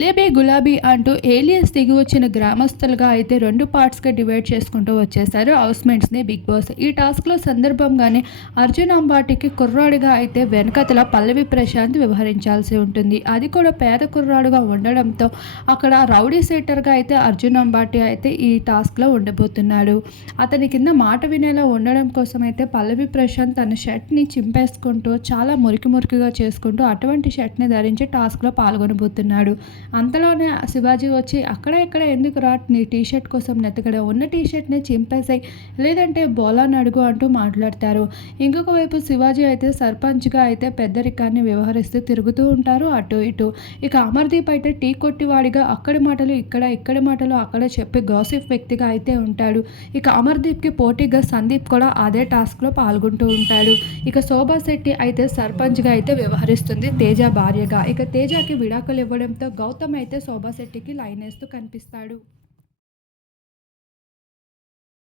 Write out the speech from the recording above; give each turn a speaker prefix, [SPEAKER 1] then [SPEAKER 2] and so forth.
[SPEAKER 1] జిలేబీ గులాబీ అంటూ ఏలియన్స్ దిగి వచ్చిన గ్రామస్తులుగా అయితే రెండు పార్ట్స్గా డివైడ్ చేసుకుంటూ వచ్చేసారు హౌస్మేట్స్ని బిగ్ బాస్. ఈ టాస్క్లో సందర్భంగానే అర్జున్ అంబాటికి కుర్రాడిగా అయితే వెనకతల పల్లవి ప్రశాంత్ వ్యవహరించాల్సి ఉంటుంది. అది కూడా పేద కుర్రాడుగా ఉండడంతో అక్కడ రౌడీ సీటర్గా అయితే అర్జున్ అంబాటి అయితే ఈ టాస్క్లో ఉండబోతున్నాడు. అతని కింద మాట వినేలా ఉండడం కోసం అయితే పల్లవి ప్రశాంత్ తన షర్ట్ని చింపేసుకుంటూ చాలా మురికి మురికిగా చేసుకుంటూ అటువంటి షర్ట్ని ధరించి టాస్క్లో పాల్గొనబోతున్నాడు. అంతలోనే శివాజీ వచ్చి అక్కడ ఇక్కడ ఎందుకు రా? నీ టీషర్ట్ కోసం నెతకడం? ఉన్న టీషర్ట్ని చింపేసాయి. లేదంటే బోలాన్ అడుగు అంటూ మాట్లాడతారు. ఇంకొక వైపు శివాజీ అయితే సర్పంచ్గా అయితే పెద్దరికాన్ని వ్యవహరిస్తూ తిరుగుతూ ఉంటారు అటు ఇటు. ఇక అమర్దీప్ అయితే టీ కొట్టివాడిగా అక్కడి మాటలు ఇక్కడ ఇక్కడి మాటలు అక్కడ చెప్పి గాసిఫ్ వ్యక్తిగా అయితే ఉంటాడు. ఇక అమర్దీప్కి పోటీగా సందీప్ కూడా అదే టాస్క్లో పాల్గొంటూ ఉంటాడు. ఇక శోభా శెట్టి అయితే సర్పంచ్గా అయితే వ్యవహరిస్తుంది తేజ భార్యగా. ఇక తేజకి విడాకులు ఇవ్వడంతో గౌతమ్ అయితే శోభా శెట్టికి లైన్ వేస్తూ కనిపిస్తాడు.